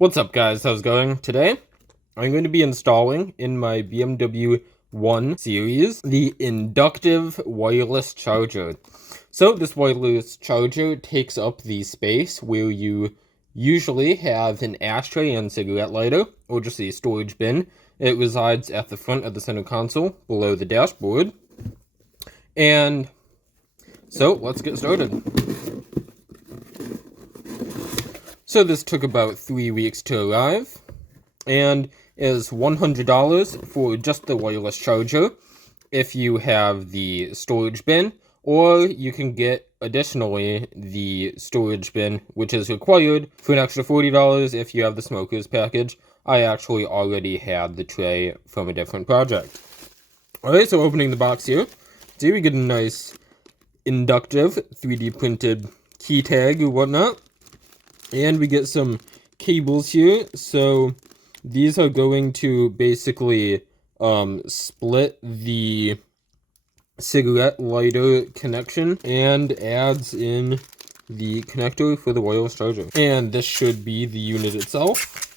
What's up guys, how's it going? Today, I'm going to be installing in my BMW 1 series the Induktiv wireless charger. So this wireless charger takes up the space where you usually have an ashtray and cigarette lighter, or just a storage bin. It resides at the front of the center console, below the dashboard. And so, let's get started. So this took about 3 weeks to arrive, and is $100 for just the wireless charger if you have the storage bin, or you can get additionally the storage bin, which is required, for an extra $40 if you have the smoker's package. I actually already had the tray from a different project. Alright, so opening the box here, see we get a nice Induktiv 3D printed key tag or whatnot. And we get some cables here, so these are going to basically split the cigarette lighter connection and adds in the connector for the wireless charger. And this should be the unit itself.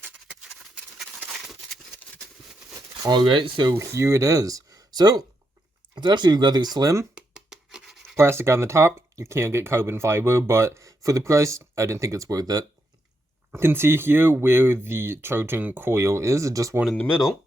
Alright, so here it is. So, it's actually rather slim. Plastic on the top. You can get carbon fiber, but for the price, I didn't think it's worth it. You can see here where the charging coil is, just one in the middle.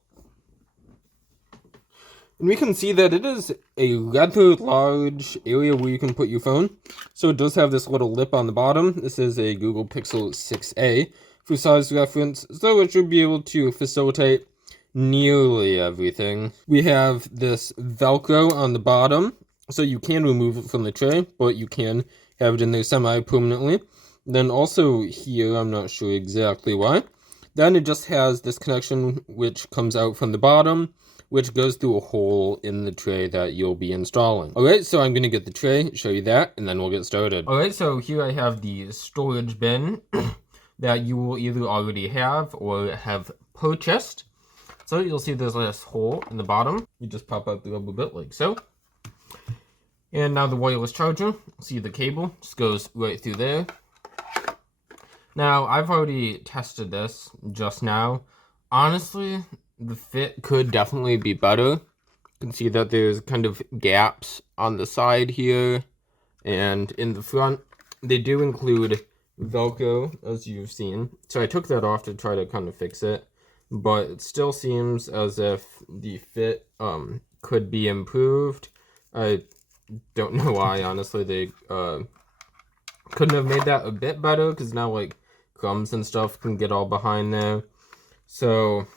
And we can see that it is a rather large area where you can put your phone. So it does have this little lip on the bottom. This is a Google Pixel 6a for size reference, so it should be able to facilitate nearly everything. We have this Velcro on the bottom, so you can remove it from the tray, but you can have it in there semi-permanently. Then also here, I'm not sure exactly why. Then it just has this connection which comes out from the bottom, which goes through a hole in the tray that you'll be installing. Alright, so I'm going to get the tray, show you that, and then we'll get started. Alright, so here I have the storage bin that you will either already have or have purchased. So you'll see there's this hole in the bottom. You just pop out the rubber bit like so. And now the wireless charger, see the cable, just goes right through there. Now, I've already tested this just now. Honestly, the fit could definitely be better. You can see that there's kind of gaps on the side here and in the front. They do include Velcro, as you've seen. So I took that off to try to kind of fix it. But it still seems as if the fit could be improved. I don't know why, honestly. They couldn't have made that a bit better, because now like crumbs and stuff can get all behind there. So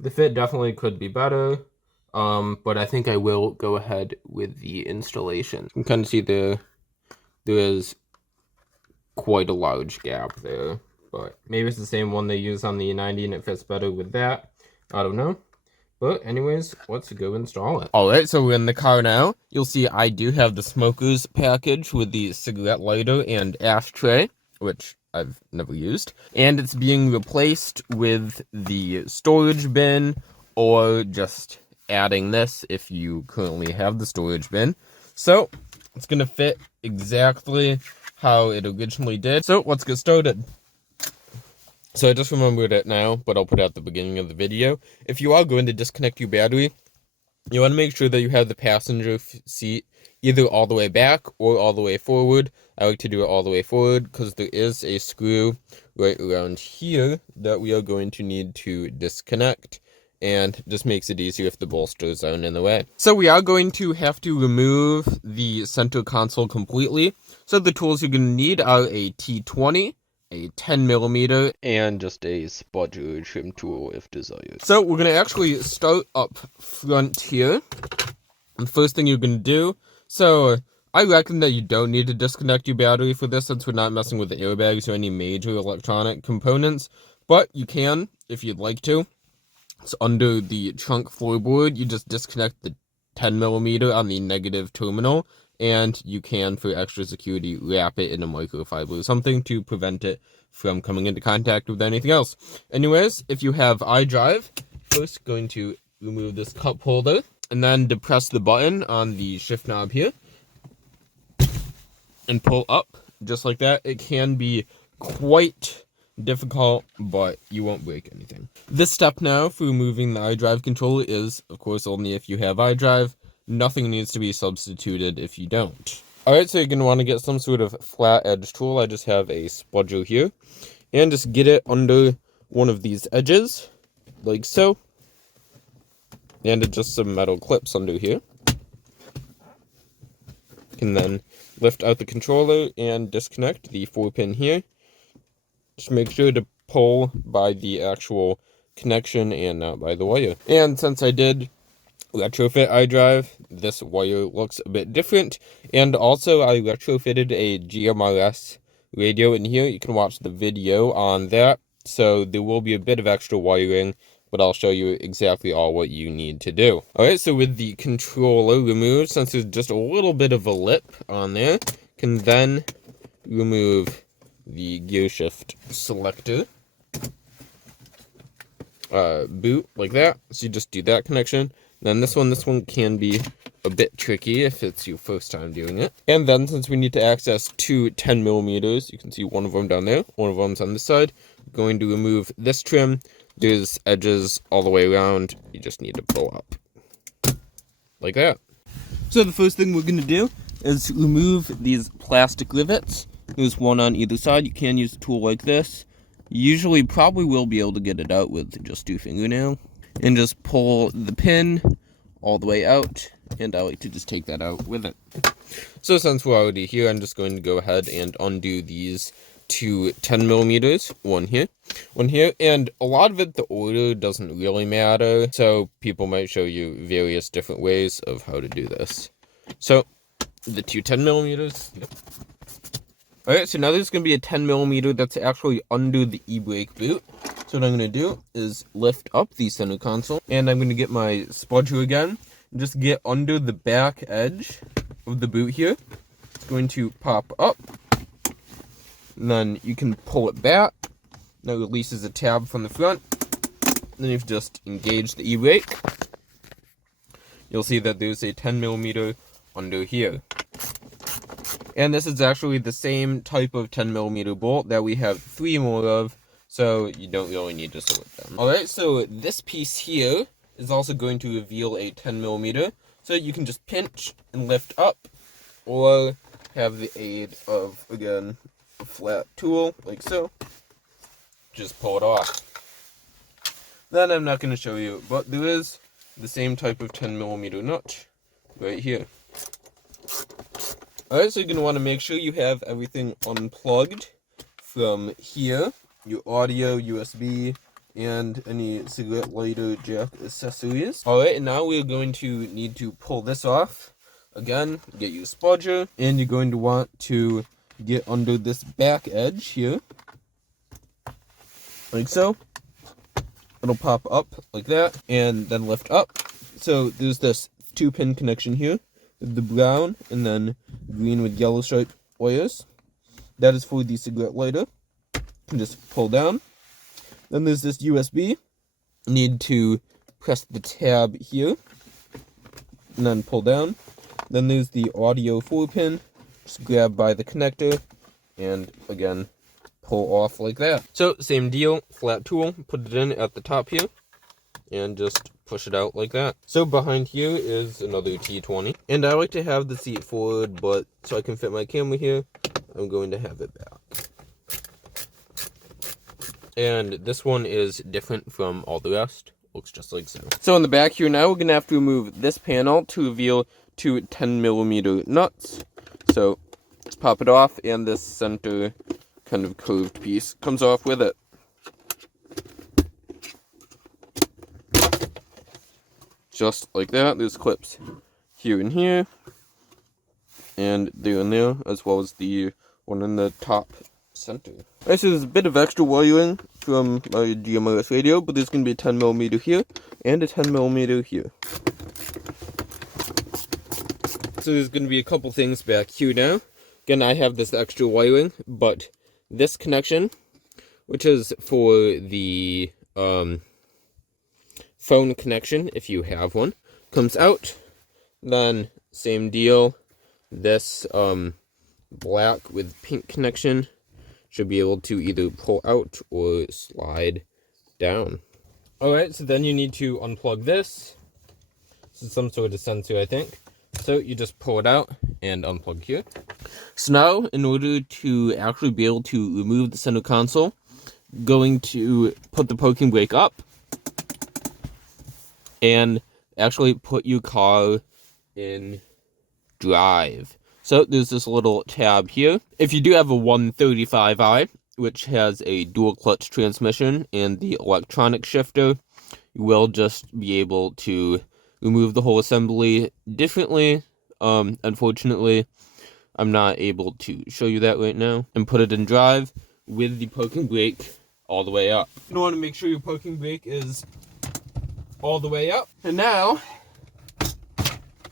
the fit definitely could be better, but I think I will go ahead with the installation. You can kind of see there is quite a large gap there, but maybe it's the same one they use on the E90 and it fits better with that. I don't know. But anyways, let's go install it. Alright, so we're in the car now. You'll see I do have the smoker's package with the cigarette lighter and ashtray, which I've never used. And it's being replaced with the storage bin, or just adding this if you currently have the storage bin. So, it's going to fit exactly how it originally did. So, let's get started. So I just remembered it now, but I'll put it at the beginning of the video. If you are going to disconnect your battery, you want to make sure that you have the passenger seat either all the way back or all the way forward. I like to do it all the way forward because there is a screw right around here that we are going to need to disconnect. And just makes it easier if the bolsters aren't in the way. So we are going to have to remove the center console completely. So the tools you're going to need are a T20, a 10mm, and just a spudger trim tool if desired. So we're going to actually start up front here. And the first thing you're going to do, so I reckon that you don't need to disconnect your battery for this since we're not messing with the airbags or any major electronic components, but you can if you'd like to. So under the trunk floorboard, you just disconnect the 10mm on the negative terminal, and you can, for extra security, wrap it in a microfiber or something to prevent it from coming into contact with anything else. Anyways, if you have iDrive, first going to remove this cup holder, and then depress the button on the shift knob here, and pull up, just like that. It can be quite difficult, but you won't break anything. This step now for removing the iDrive controller is, of course, only if you have iDrive. Nothing needs to be substituted if you don't. Alright, so you're going to want to get some sort of flat edge tool. I just have a spudger here. And just get it under one of these edges, like so. And adjust some metal clips under here. You can then lift out the controller and disconnect the 4-pin here. Just make sure to pull by the actual connection and not by the wire. And since I did retrofit iDrive, this wire looks a bit different. And also I retrofitted a GMRS radio in here. You can watch the video on that. So there will be a bit of extra wiring, but I'll show you exactly all what you need to do. Alright, so with the controller removed, since there's just a little bit of a lip on there, you can then remove the gear shift selector. Boot, like that. So you just do that connection. Then this one can be a bit tricky if it's your first time doing it. And then since we need to access two 10mm, you can see one of them down there, one of them's on this side. I'm going to remove this trim. There's edges all the way around. You just need to pull up. Like that. So the first thing we're going to do is remove these plastic rivets. There's one on either side. You can use a tool like this. You usually probably will be able to get it out with just your fingernail. And just pull the pin all the way out. And I like to just take that out with it. So since we're already here, I'm just going to go ahead and undo these two 10mm. One here. And a lot of it, the order doesn't really matter. So people might show you various different ways of how to do this. So the two 10mm. Yep. Alright, so now there's going to be a 10mm that's actually under the e-brake boot. So what I'm going to do is lift up the center console, and I'm going to get my spudger again, and just get under the back edge of the boot here. It's going to pop up, and then you can pull it back. That releases a tab from the front. Then you've just engaged the e-brake. You'll see that there's a 10mm under here. And this is actually the same type of 10mm bolt that we have 3 more of, so you don't really need to sort them. Alright, so this piece here is also going to reveal a 10mm, so you can just pinch and lift up, or have the aid of, again, a flat tool, like so. Just pull it off. Then I'm not going to show you, but there is the same type of 10mm nut right here. Alright, so you're going to want to make sure you have everything unplugged from here. Your audio, USB, and any cigarette lighter jack accessories. Alright, and now we're going to need to pull this off. Again, get your spudger, and you're going to want to get under this back edge here. Like so. It'll pop up like that, and then lift up. So there's this 2-pin connection here, with the brown and then green with yellow stripe wires. That is for the cigarette lighter. You can just pull down. Then there's this USB. You need to press the tab here, and then pull down. Then there's the audio 4-pin. Just grab by the connector, and again, pull off like that. So, same deal, flat tool, put it in at the top here, and just push it out like that. So behind here is another T20. And I like to have the seat forward, but so I can fit my camera here, I'm going to have it back. And this one is different from all the rest. Looks just like so. So in the back here now, we're going to have to remove this panel to reveal two 10mm nuts. So let's pop it off, and this center kind of curved piece comes off with it. Just like that. There's clips here and here, and there and there, as well as the one in the top center. Alright, so there's a bit of extra wiring from my GMRS radio, but there's going to be a 10mm here, and a 10mm here. So there's going to be a couple things back here now. Again, I have this extra wiring, but this connection, which is for the phone connection, if you have one, comes out. Then same deal, this black with pink connection should be able to either pull out or slide down. Alright, so then you need to unplug this. This is some sort of sensor, I think. So you just pull it out and unplug here. So now, in order to actually be able to remove the center console, going to put the parking brake up and actually put your car in drive. So there's this little tab here. If you do have a 135i, which has a dual clutch transmission and the electronic shifter, you will just be able to remove the whole assembly differently. Unfortunately, I'm not able to show you that right now. And put it in drive with the parking brake all the way up. You want to make sure your parking brake is all the way up. And now,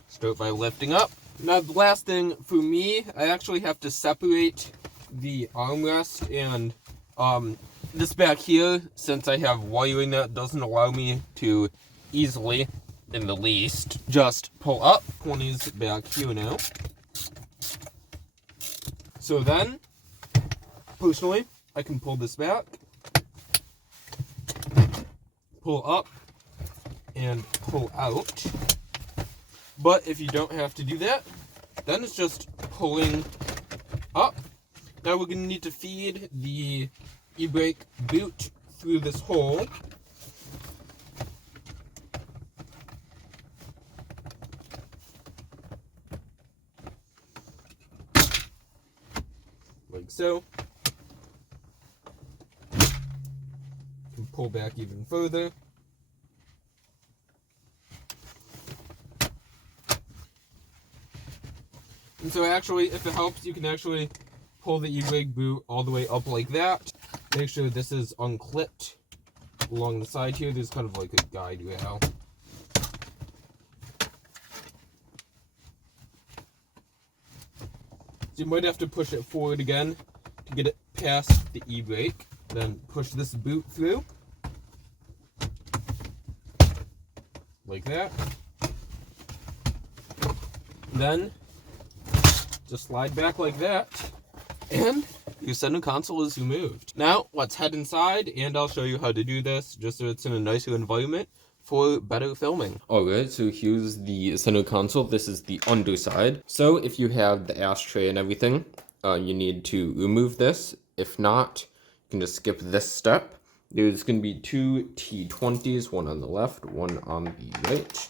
start by lifting up. Now the last thing for me, I actually have to separate the armrest and this back here, since I have wiring that doesn't allow me to easily, in the least, just pull up. Pony's back here now. So then, personally, I can pull this back, pull up, and pull out. But if you don't have to do that, then it's just pulling up. Now we're going to need to feed the e-brake boot through this hole. Like so. You can pull back even further. And so actually, if it helps, you can actually pull the e-brake boot all the way up like that. Make sure this is unclipped along the side here. There's kind of like a guide rail. So you might have to push it forward again to get it past the e-brake. Then push this boot through. Like that. Then just slide back like that, and your center console is removed. Now, let's head inside, and I'll show you how to do this, just so it's in a nicer environment for better filming. Alright, so here's the center console. This is the underside. So if you have the ashtray and everything, you need to remove this. If not, you can just skip this step. There's going to be two T20s, one on the left, one on the right.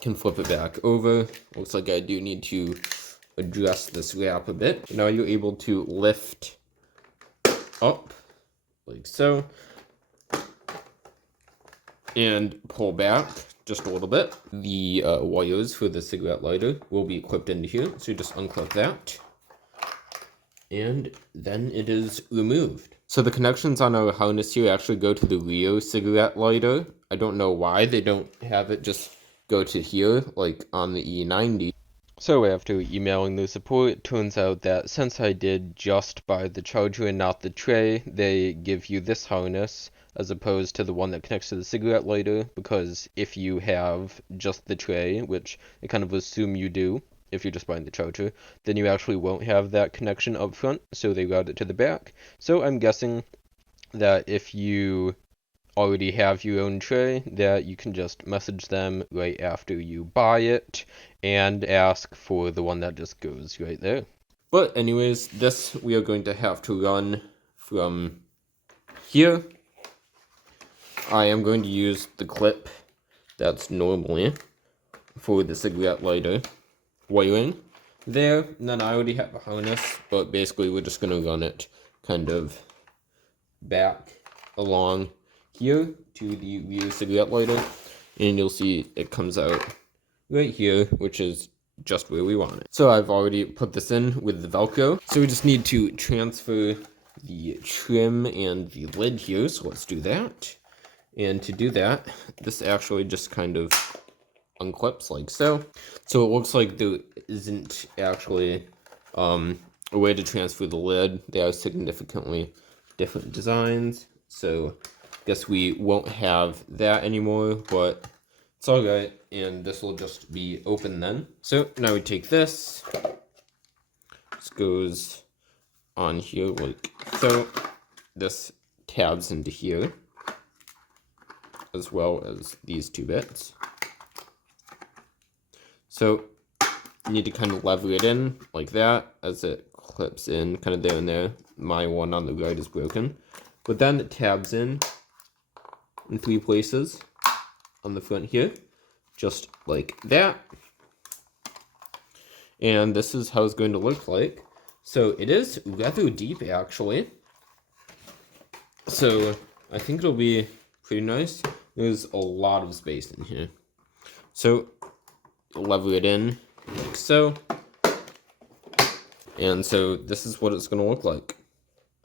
Can flip it back over. Looks like I do need to adjust this wrap a bit. Now you're able to lift up like so and pull back just a little bit. The wires for the cigarette lighter will be clipped into here, so you just unclip that and then it is removed. So the connections on our harness here actually go to the rear cigarette lighter. I don't know why they don't have it just go to here, like on the E90. So after emailing the support, it turns out that since I did just buy the charger and not the tray, they give you this harness as opposed to the one that connects to the cigarette lighter, because if you have just the tray, which I kind of assume you do if you're just buying the charger, then you actually won't have that connection up front, so they route it to the back. So I'm guessing that if you already have your own tray, that you can just message them right after you buy it and ask for the one that just goes right there. But anyways, this we are going to have to run from here. I am going to use the clip that's normally for the cigarette lighter wiring there, and then I already have a harness, but basically we're just going to run it kind of back along here to the rear cigarette lighter, and you'll see it comes out right here, which is just where we want it. So I've already put this in with the Velcro, so we just need to transfer the trim and the lid here, so let's do that. And to do that, this actually just kind of unclips like so. So it looks like there isn't actually a way to transfer the lid. They are significantly different designs, so guess we won't have that anymore, but it's alright, and this will just be open then. So now we take this, This goes on here like so. This tabs into here, as well as these two bits. So you need to kind of lever it in like that as it clips in kind of there and there. My one on the right is broken. But then it tabs in 3 places on the front here, just like that. And this is how it's going to look like. So it is rather deep actually. So I think it'll be pretty nice. There's a lot of space in here. So lever it in like so. And so this is what it's going to look like.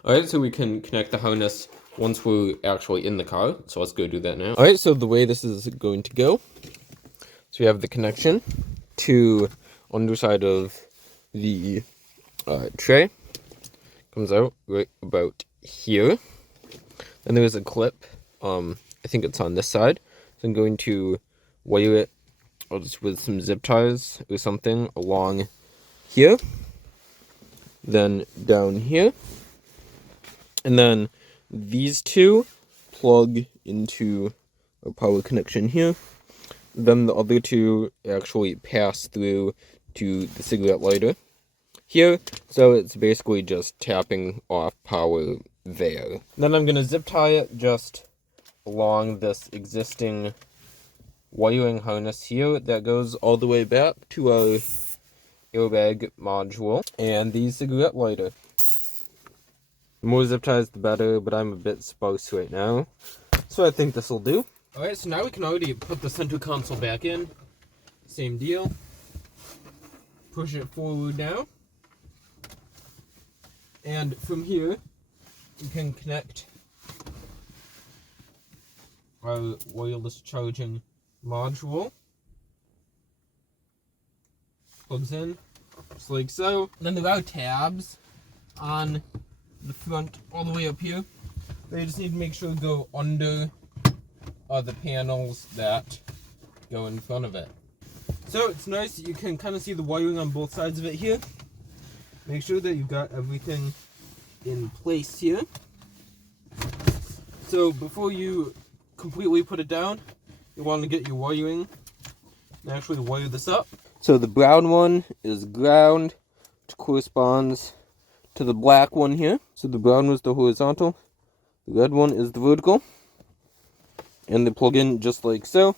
Alright, so we can connect the harness once we're actually in the car. So let's go do that now. Alright, so the way this is going to go. So we have the connection to underside of the tray. Comes out right about here. And there's a clip. I think it's on this side. So I'm going to wire it just with some zip ties or something along here. Then down here. And then these two plug into a power connection here. Then the other two actually pass through to the cigarette lighter here. So it's basically just tapping off power there. Then I'm going to zip tie it just along this existing wiring harness here that goes all the way back to our airbag module and the cigarette lighter. The more zip ties the better, but I'm a bit sparse right now, so I think this will do. Alright, so now we can already put the center console back in. Same deal. Push it forward now. And from here, we can connect our wireless charging module. Plugs in, just like so. Then there are tabs on the front all the way up here. They just need to make sure to go under the panels that go in front of it. So it's nice that you can kind of see the wiring on both sides of it here. Make sure that you've got everything in place here. So before you completely put it down, you want to get your wiring and actually wire this up. So the brown one is ground, which corresponds to the black one here. So the brown was the horizontal, the red one is the vertical, and they plug in just like so.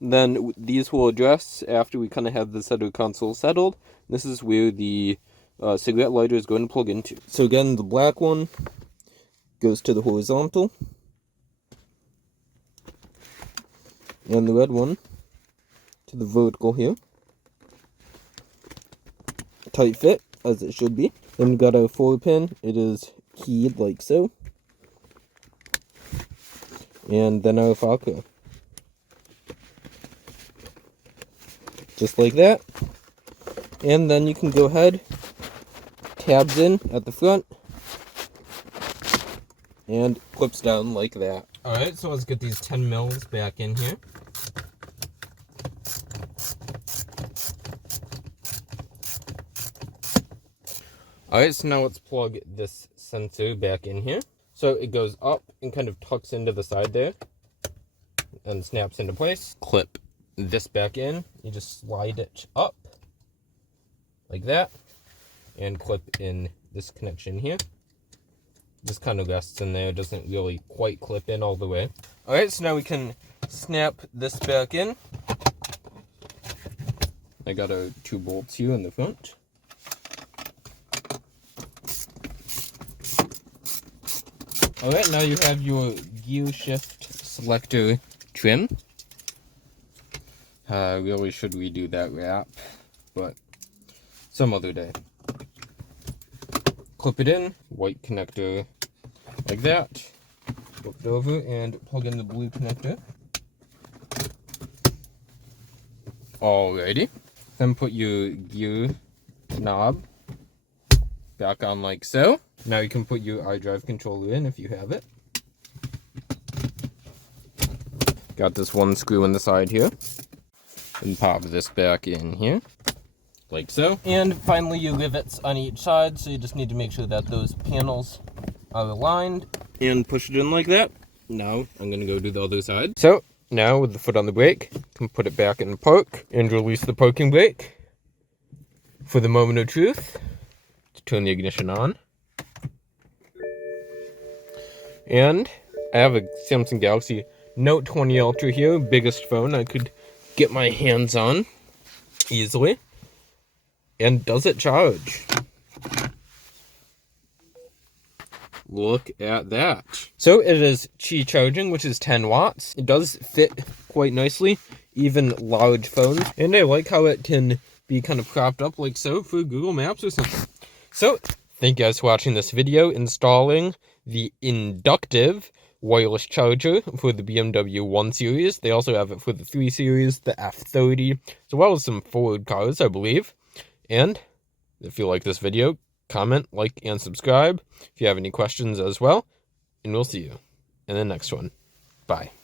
Then these will address after we kind of have the center console settled. This is where the cigarette lighter is going to plug into. So again, the black one goes to the horizontal, and the red one to the vertical here. Tight fit, as it should be. Then we've got our 4-pin. It is keyed like so. And then our Falco. Just like that. And then you can go ahead, tabs in at the front, and clips down like that. Alright, so let's get these 10 mils back in here. Alright, so now let's plug this sensor back in here. So it goes up and kind of tucks into the side there and snaps into place. Clip this back in. You just slide it up like that and clip in this connection here. This kind of rests in there. It doesn't really quite clip in all the way. Alright, so now we can snap this back in. I got our 2 bolts here in the front. Alright, now you have your gear shift selector trim. Really should redo that wrap, but some other day. Clip it in, white connector like that. Flip it over and plug in the blue connector. Alrighty. Then put your gear knob back on like so. Now you can put your iDrive controller in if you have it. Got this one screw in the side here. And pop this back in here. like so. And finally, your rivets on each side, so you just need to make sure that those panels are aligned. And push it in like that. Now, I'm going to go do the other side. So, now with the foot on the brake, you can put it back in park and release the parking brake. For the moment of truth, to turn the ignition on. And I have a Samsung Galaxy Note 20 Ultra here, biggest phone I could get my hands on easily. And does it charge? Look at that. So it is Qi charging, which is 10 watts. It does fit quite nicely, even large phones. And I like how it can be kind of propped up like so for Google Maps or something. So, thank you guys for watching this video installing the Induktiv wireless charger for the BMW 1 Series. They also have it for the 3 Series, the F30, as well as some Ford cars, I believe. And if you like this video, comment, like, and subscribe if you have any questions as well. And we'll see you in the next one. Bye.